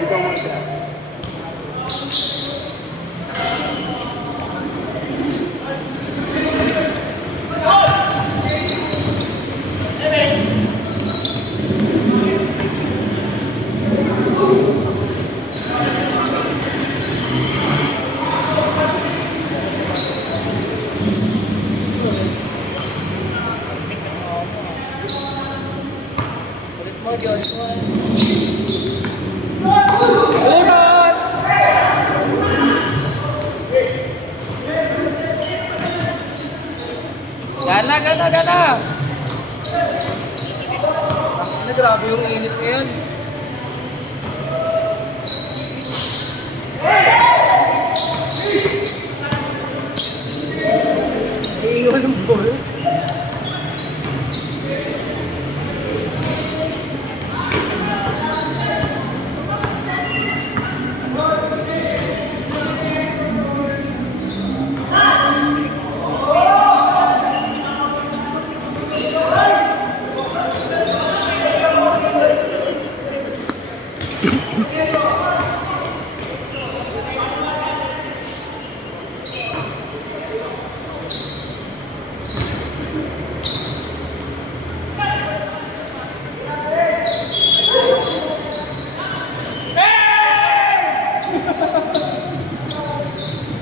Ikaw mo siya. Ulit mo, Joshua. Gana, gana, gana! Ano, grabe yung init ngayon. Iiwan ng ball.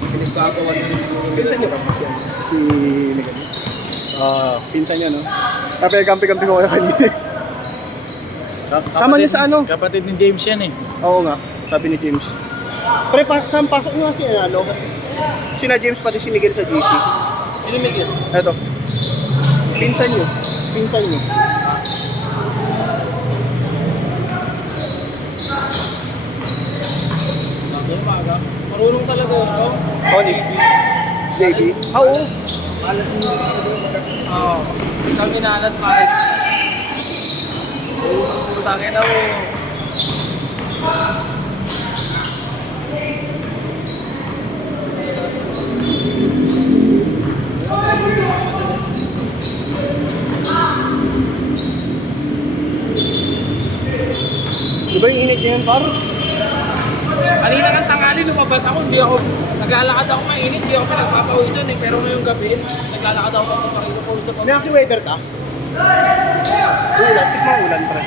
Pinagkakawas pinsan niyo ba siya? Si Miguel. Pinsan niya, no? Tapos kampi-kampi ko kayo kanina. Sama niya sa ano? Kapatid ni James yan eh. Oo nga, sabi ni James. Pre, saan pasok nyo kasi ano? Sina James pati si Miguel sa GC. Sino Miguel? Eto. Pinsan nyo. Pinsan nyo. Marunong talaga ako. Onyx. JB. Oo. Oo. Kami nalas kahit. Tangin na mo. Di ba yung init niyan, par? Kanina ng tanghali lumabas ako, hindi ako, naglalakad ako mainit, hindi ako pinagpapawisan eh. Pero ngayong gabi, naglalakad ako papakita po sa May aki-weather ka? Ulan. Tikma ulan, pre.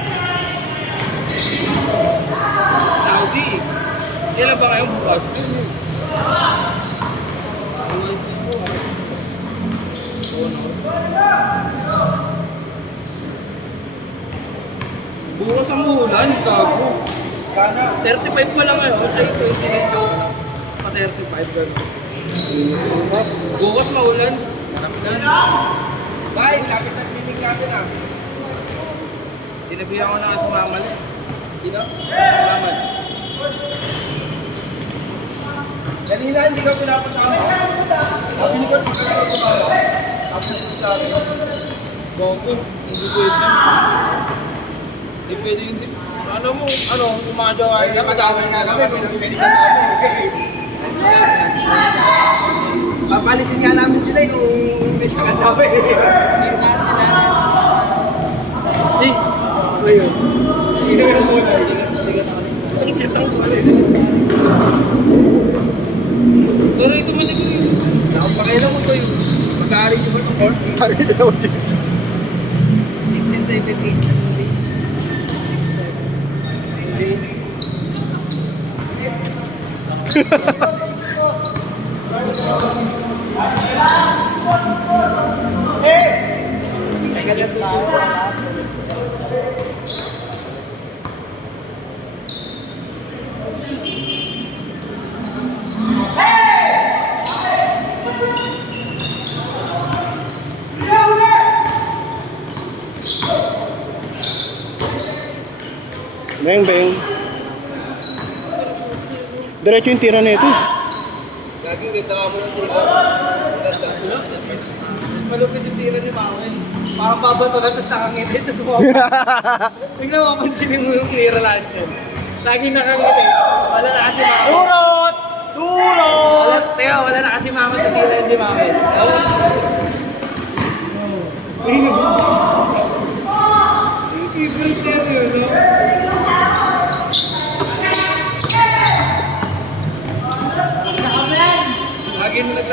Saudi. Kailan ba kayo bukas? Bukas ang ulan, gago. Sana, 35 pa lang ngayon, ay 28 yung pa 35 gano'n. Bukas maulan. Sarap na. Bye, kapit na swimming natin ah. Tinabihan ko na nga si Mamal. Sino? Mamal. Kanina hindi ka pinapasama. Sabi ni Gord, hindi ka sumama. Sabi ni sabi. Boko, hindi pwede. Hindi pwede hindi. Ano mo, umadyo ay kasama nga kami. Pwede sa amin. Papalisin nga namin sila kung hindi siya kasabi. Sila. Eh, ano yun? Sino yung muna? Hindi ka nakalis na. Hindi ka nakalis na. Pero ito man ito yun. Nakapakailan mo ito yun. Mag-aaral nyo ba itong court? Parang hindi na din. 6 and 7, 8. 6, 7, 8. Nagalas na ako. Beng, beng. Diretso yung tira na ito. Laging kita ka mo ng tira. Malupit yung tira ni Mawel. Parang babato na tapos nakangiti. Tapos sumama. Tingnan mo, pansinin mo yung tira lahat yan. Laging nakangiti. Wala na kasi Mawel. Surot! Surot! Teka, wala na kasi Mama sa tira yan si Mawel. Yung favorite niya yun, no?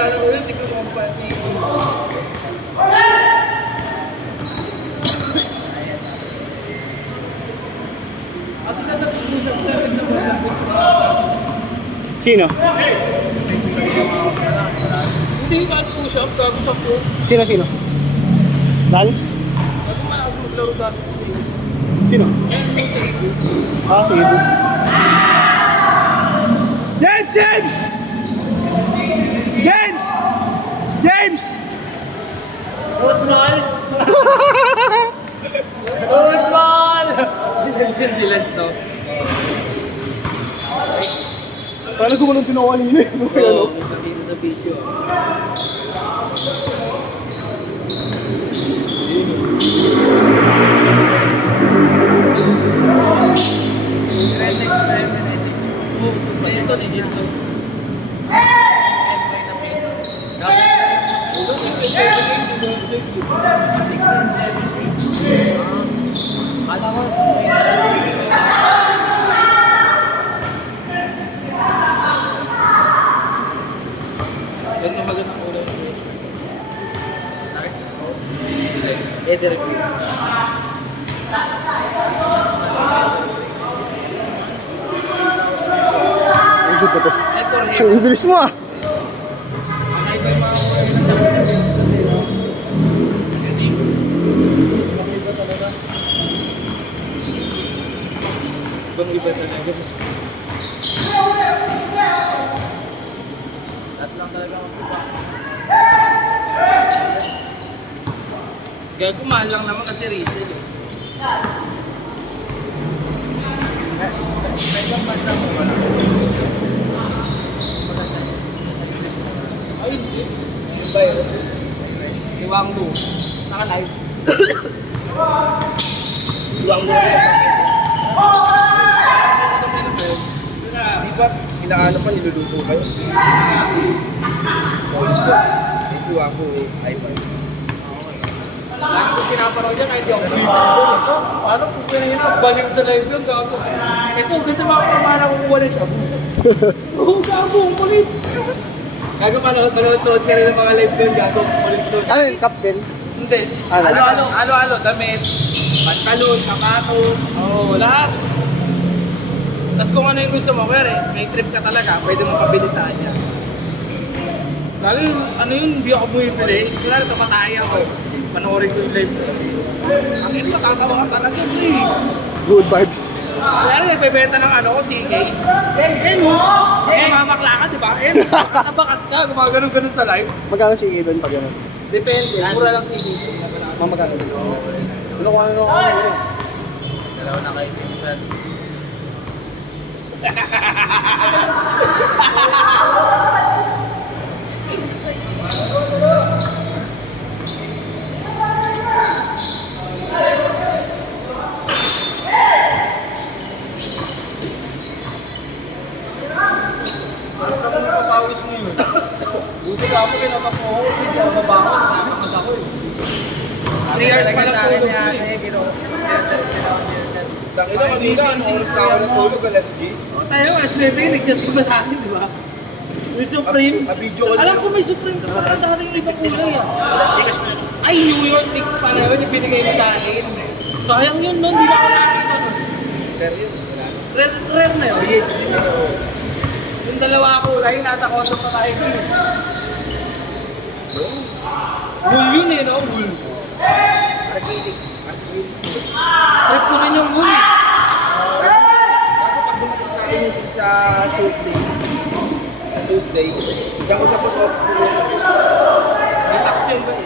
Naalala ko yun, tignan mo ang pati. Kasi natag-push up siya, tignan mo siya. Sino? Hindi kahit push up, gago sa po. Sino? Dance? Bago malakas maglaro dati. Sino? Ah, sige. James! Osman! Osman! Silence to. Paano gumanong tinawa nila eh? Oo, dito sa video. Message na yun, message. Oo, ito legit to. Six and 7 Kala ko, ganda magandang ulo na siya. Eder ko. Ang good na to. Eder Ang bilis mo ah! Ibang iba talaga. Lahat lang talaga mag-iba. Gago, mahal lang naman kasi resale eh. May ibang bansa mo wala. Ay, hindi. Yung ba yun? Si Wang Lu. Naka-live. Si Wang Lu. Di ba, inaano pa, niluluto kayo? So, ito. Yung si Wako eh, iPad. Lagi ko pinapanood yan, kahit di ako so, paano kung pinahin ang balik sa live yun, gago. Ito, ganda mga pamana kukuha na siya. Oo, gago, ang kulit. Gago, manood ka rin ng mga live doon, gago. Ulit-ulit. Ano yung captain? Hindi. Ano, damit. Pantalon, sapatos. Oo, lahat. Tapos kung ano yung gusto mo, kaya may trip ka talaga, pwede mo pabili sa kanya. Lagi, ano yun, hindi ako bumibili. Kunwari, tumatay ako. Panoorin ko yung live. Ang ino, matatawa ka talaga, eh. Good vibes. Kaya nagbebenta ng ano ko, CK. Mo. Mamakla ka, di ba? Nakabakat ka, gumagano'n-ganon sa live. Magkano si Iggy doon pag gano'n? Depende, mura lang CK. Magkano? Ano kung ano Dalawa na kayo, Timsan. Pawis mo yun. Buti ka ako kinakap mo, hindi ako mabangon. Nakakas ako eh. 3 years pa lang tulog ko eh. Ito, kanina, oras na ako natulog, alas 10. Tayo, SBB, nag-chat ko ba sa akin, di ba? May Supreme. Video ko Alam ko may Supreme ka pa, dating ibang kulay ah. Ay, New York Knicks pa na yun, yung binigay mo sa akin. Sayang yun nun, di ba ako nakakita nun? Pero yun, wala. Rare na yun. Yates din ako. Yung dalawa kulay, nasa kondo pa tayo dun. Wool yun eh, no? Wool. Trip ko rin yung wool. Pag dumating sa akin yung sa Tuesday, hanggang usap ko sa office nila. May tax yun ba eh?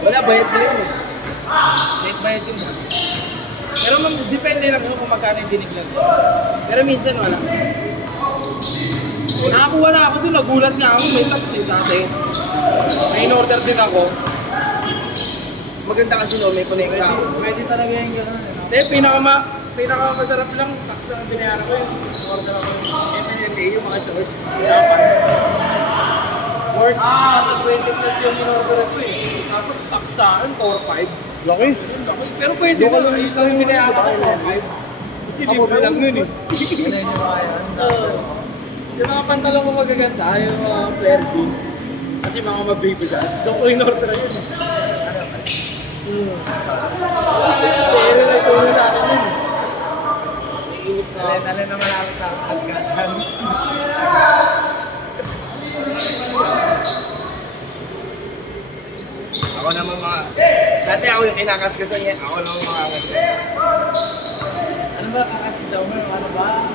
Wala, bayad na yun eh. Late bayad yun. Pero depende lang yun kung magkano yung biniglan ko. Pero minsan wala. Nakakuha na ako dun, nagulat nga ako, may tax eh dati. May in-order din ako. Maganda kasi no, may connect ako. Pwede talaga yung gano'n. Hindi, pinakamasarap lang, tax na binayaran ko yun. Order ako yung MLA, yung mga short. Worth sa 20 plus yung in-order ko eh. Tapos tax sa akin, 4-5. Laki. Yun, laki. Pero pwede Doon ka na, lang ayos isa lang yung yung binayaran ko, ano, 4-5. Kasi Ako libre lang yun eh. Yung mga pantalon ko magaganda, yung mga flare jeans. Kasi mga mabibigat. Doon ko in-order yun. Si Ere lang tulong sa akin yun. Alin na malapit ang kaskasan. Ako naman mga... Dati ako yung kinakaskasan niya. Ako naman mga... Ano ba kakasisaw mo? Ano ba?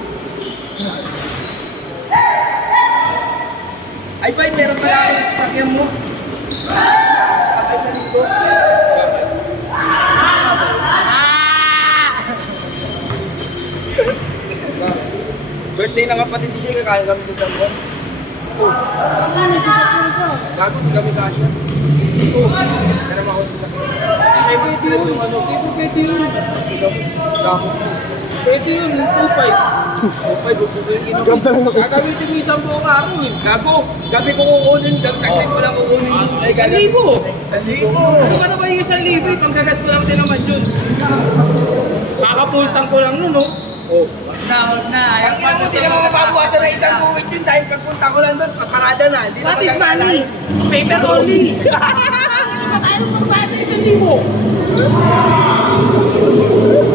Ay, boy, meron pala akong sasakyan mo. Patay sa linggo. Birthday ng kapatid ni Shay, kakain kami sa San Juan. Gago, di kami kasya. Kaya naman ako sa sakyan. Ay, pwede yun. Ano? Pwede yun. Gago. Pwede yun. 2.5. 2.5, bubuto yung inom. Ganda lang ako. Gagamitin mo isang buong araw eh. Gago, gabi ko kukunin. Saglit ko lang kukunin. Ay, 1,000. 1,000. Ano ka na ba yung 1,000? Panggagas ko lang din naman yun. Kakapultang ko lang nun, no? Oh. Huwag na. Ang ina mo, di naman mapapawasan na isang buwit yun dahil pagpunta ko lang doon, paparada na. Di na What is magagala. money? Paper only. Ano mo ba ito 1,000?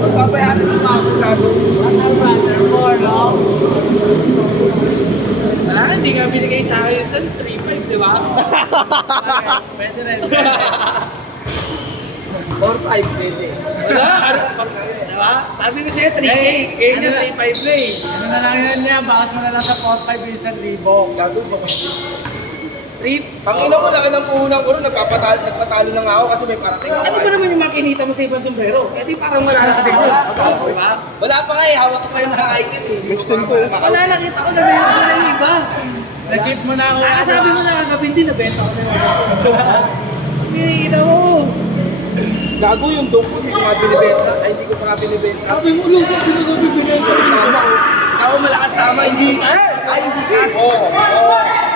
Magpapayaran ng mga ako gago. Wala na, hindi nga binigay sa akin yung Suns 3.5, di ba? Pwede rin. 4-5, pwede. Wala. Diba? Sabi ko sa'yo, 3K. Kaya niya 3.5 na eh. Ano na lang yun niya, bakas mo na lang sa 4-5 yung 1,000. Gago ba? 3. Pangina mo, laki ng puhunan ko rin, nagpatalo na nga ako kasi may parating ako. Ano ba naman yung makinita mo sa ibang sombrero? Eh di parang wala na din. Diba? Wala pa nga eh, hawak ko pa yung mga item eh. Next time ko. Wala, nakita ko na benta ko na yung iba. Nag-ship mo na ako. Sabi mo na kagabi hindi na benta ko na yung iba. Pinigita mo. Gago yung dong ko, hindi ko nga binibenta. Ay, hindi ko pa nga binibenta. Sabi mo, Lusa, hindi ko binibenta. Tama oh. Ikaw malakas tama, hindi. Ay, hindi ka.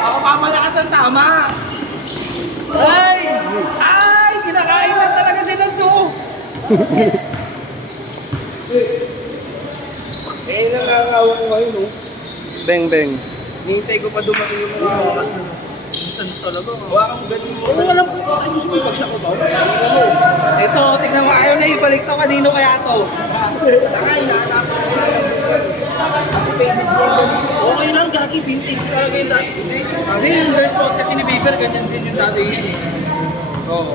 Ako pamalakas ang tama. Ay! Ay! Kinakain lang talaga si Nanso. Eh, nangangawa ko ngayon, oh. Beng, beng. Nihintay ko pa dumating yung mga oras na. Sans talaga. Hawakan mo ganun mo. Oo, alam ko. Ay, gusto mo ibagsak ko ba? Ito, tignan mo. Ayaw na ibalik to. Kanino kaya to? Taka, inaanap ko na lang. Kasi favorite mo lang. Okay lang, gagi. Vintage talaga yung dati. Hindi, yung girl suot kasi ni Bieber, ganyan din yung dati yan eh. Oo.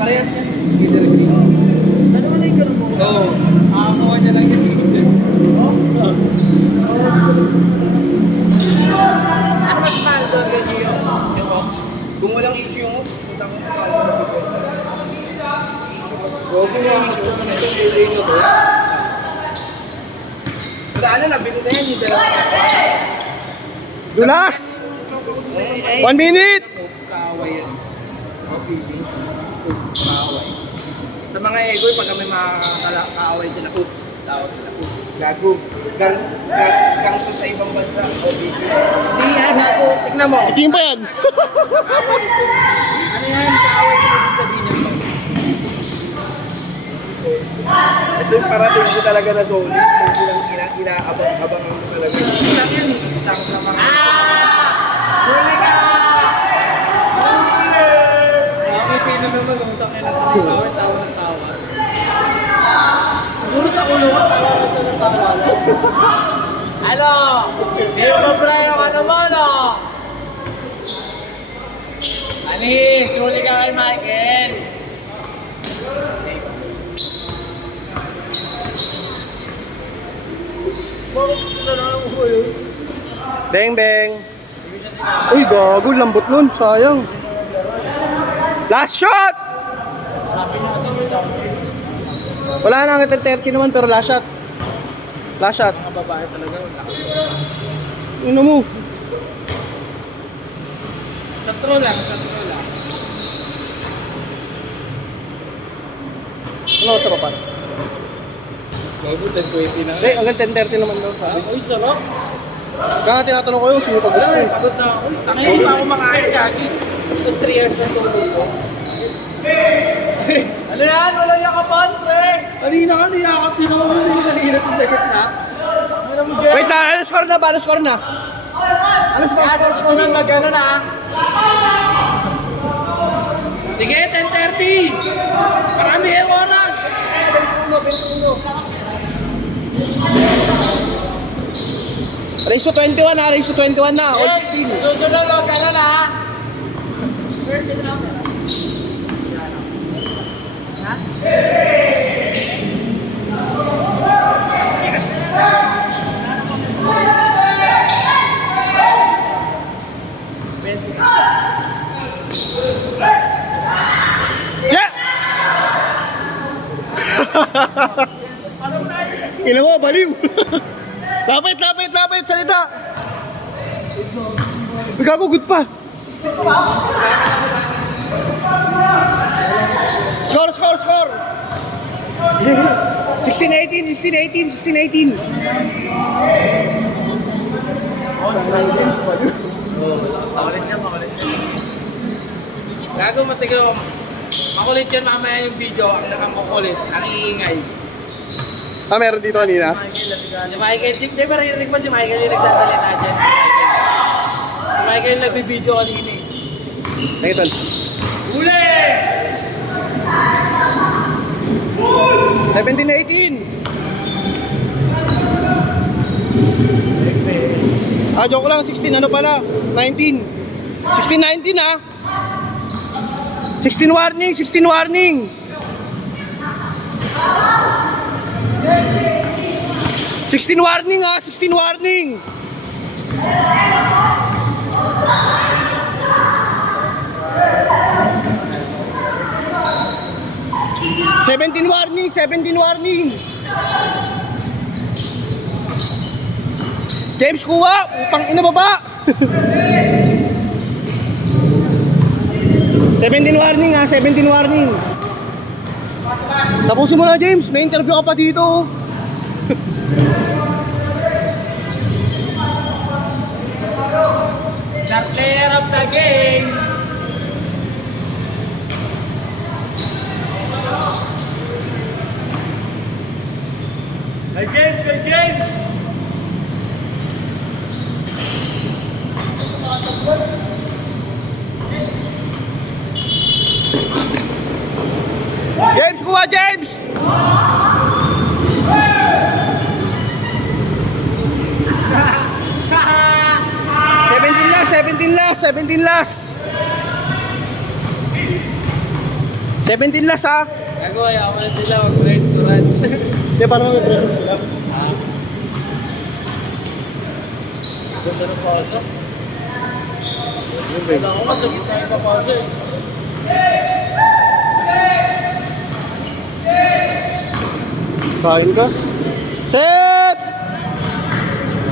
Parehas yan. Ano mo na yung ganun mo? Oo. Nakakuha niya lang yan. Ano mas mahal doon ganyan yung box? Kung walang issue yung hooks, punta ko sa kala. Gogo yung gusto ko na ito, LA na to. Wala na, nabili na yan yung dalawa. Dulas! 1 minute! Kaaway yan. Okay, kaaway. Sa mga egoy, pag may mga kaaway sila, oops, tawag nila, oops. Gago. Gang to sa ibang bansa. Okay. Hindi yan, ako. Tignan mo. Itim pa yan! Ano yan? Kaaway ko na sabihin niya. Ito yung parating ko talaga na solid. Kung inaabang-abang ko talaga. Isang yan, isang na mga... May pino naman, umutang na lang. Tawa ng tawa. Siguro sa kulungan, tawa ito ng tawa. Ano? Hindi mo ba yung ano mo, no? Anis, huli ka kay Michael. Beng, beng. Uy, gago. Lambot nun. Sayang. Last shot! Sabi niya kasi sa Wala na. 30 naman pero last shot. Last shot. mga babae talaga. Ano mo? Sa true lang, sa true lang. Ano sa papan? Gago, 10-20 na. Hindi, hanggang 10:30 naman daw. Sabi. Uy, sarap. Kaya nga tinatanong ko yung sino pag gusto Wala, eh. pagod na ako. Tangay, hindi pa ako makain, gagi. Tapos 3 years na tulog ko. Ano yan? Walang yakapan, pre! Kanina ka, niyakap din ako. Kanina sa gitna. Ano mo, Jeff? Wait lang, ano score na ba? Ano score na? Ano score? Kaya sa susunod mag-ano na. Sige, 10:30. Marami yung oras. Race to 21 na, race to 21 na. All 16. Susunod mag-ano na. Yeah! Ina mo, baliw. Lapit, lapit, lapit, salita. Gago, good pa. Score, score, score. 16-18, 16-18, 16-18. Gago, matigaw. Makulit yan mamaya yung video. Ang nakamukulit. Ang iingay. Ah, meron dito kanina. Si Michael, di ba narinig mo si Michael yung nagsasalita dyan? Si Michael yung nagbibideo kanina eh. Nakita. Huli! 17-18. Ah, joke lang. 16 ano pala? 19. 16-19 ah. 16 warning, 16 warning. 16 warning ah, 16 warning. Seventeen warning, 17 warning. James kuha, utang ina baba. 17 warning ah, 17 warning. Tapusin mo na James, may interview ka pa dito. The player of the game. Hey James, hey James. James kuha, James. Seventeen last. 17 last ha. Gago, ayaw mo na sila mag-restaurant. Hindi, paano mag-present sila? Ganda ng pausa. Wala ko sa gitna yung papausa eh. Kain ka? Set!